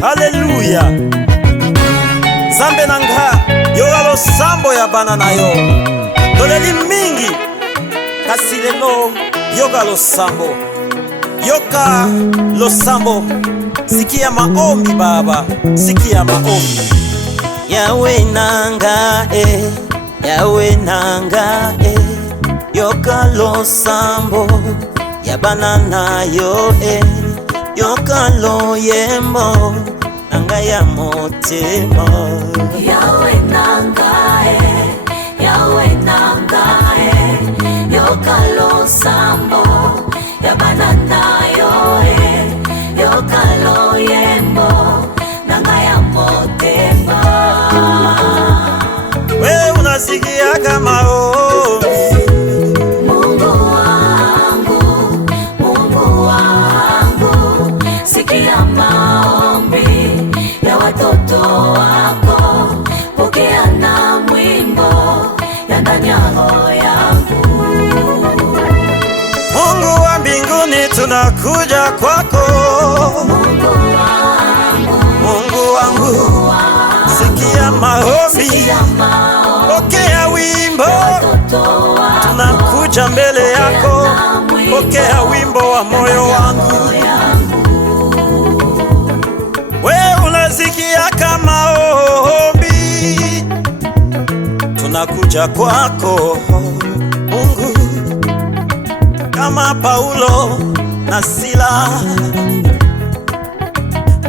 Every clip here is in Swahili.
Haleluya. Zambe nanga yoga losambo ya bana na yo doleli mingi kasi lelo yoga losambo, yoka losambo. Sikia maombi Baba, sikia maombi. Yawe nanga Yawe nanga yoka losambo ya bana na yo yoka lo yembo nanga ya motema. Yawe nanga yoka lo sambo ya bana na yo yoka lo yembo nanga ya motema. We unasikia kama maombi, Mungu wangu, sikia maombi ya watoto wako, pokea na mwimbo ya ndani ya roho yangu. Mungu wa mbinguni tunakuja kwako. Mungu wangu, sikia maombi, pokea wimbo, tunakuja mbele yako, pokea wimbo wa moyo wangu. We unasikia kama maombi, tunakuja kwako Mungu, kama Paulo na Sila,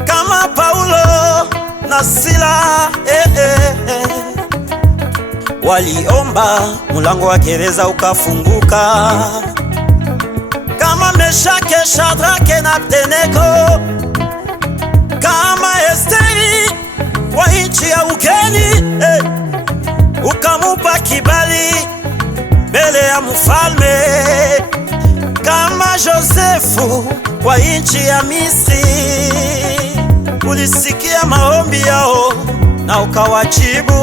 kama Paulo na Sila waliomba, mulango wa gereza ukafunguka, kama Meshake, Shadrake na Abednego, kama Esteri wa nchi ya ugeni ukamupa kibali mbele ya mfalme, kama Josefu wa nchi ya Misri, ulisikia maombi yao na ukawajibu.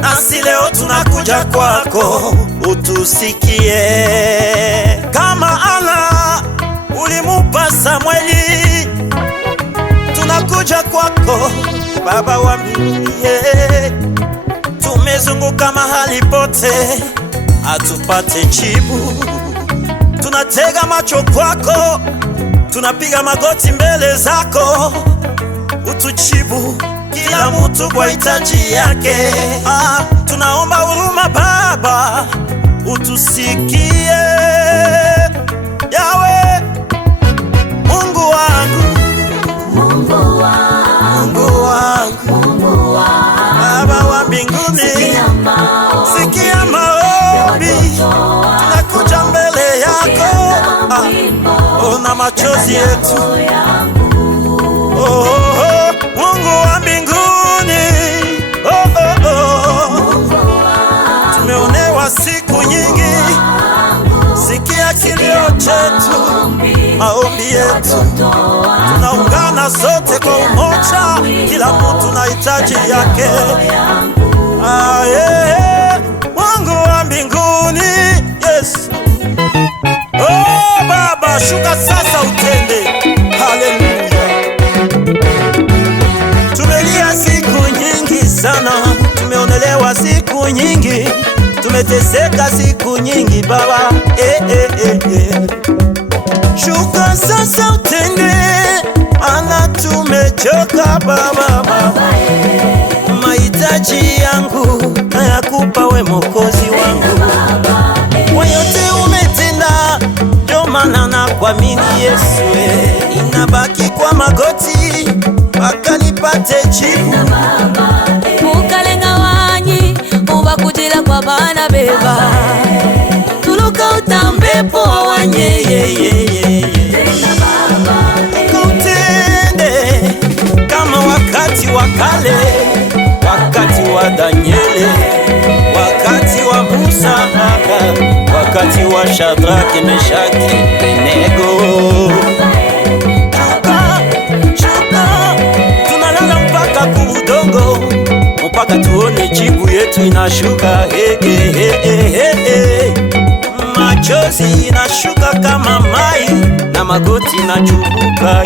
Nasi leo tunakuja kwako, utusikie. Kama Ana ulimupa Samueli, tunakuja kwako Baba wa mbinguni. Tumezunguka mahali pote, atupate jibu. Tunatega macho kwako, tunapiga magoti mbele zako, utujibu kila mtu kwa hitaji yake. Tunaomba huruma Baba, utusikie. Yawe Mungu wangu, Baba wa mbinguni, sikia maombi, tunakuja mbele yako, ona machozi yetu. Mungu wa mbinguni, tumeonewa siku nyingi, sikia kilio chetu, maombi yetu. Tunaungana sote kwa umoja, kila mtu na hitaji yake. Mungu wa mbinguni, yes. Baba, shuka sasa utende. Haleluya. Tumelia siku nyingi sana, tumeonelewa siku nyingi, tumeteseka siku nyingi Baba. Shuka sasa utende, ana tumechoka Baba. Mahitaji yangu nayakupa we Mwokozi wangu, kwa yote umetenda, ndio maana nakuamini Yesu. Ninabaki kwa magoti mpaka nipate jibu. Mukalenga wanyi ubakujila kwa bana beba, tuluka utambepo wanye Utende kama wakati wa kale, wakati wa Danieli, wakati wa Musa, wakati wa Shadrake, Meshaki, Abednego. Shuka, tunalala mpaka kubudongo, mpaka tuone jibu yetu inashuka. machozi inashuka kama mai na magoti na chubuka.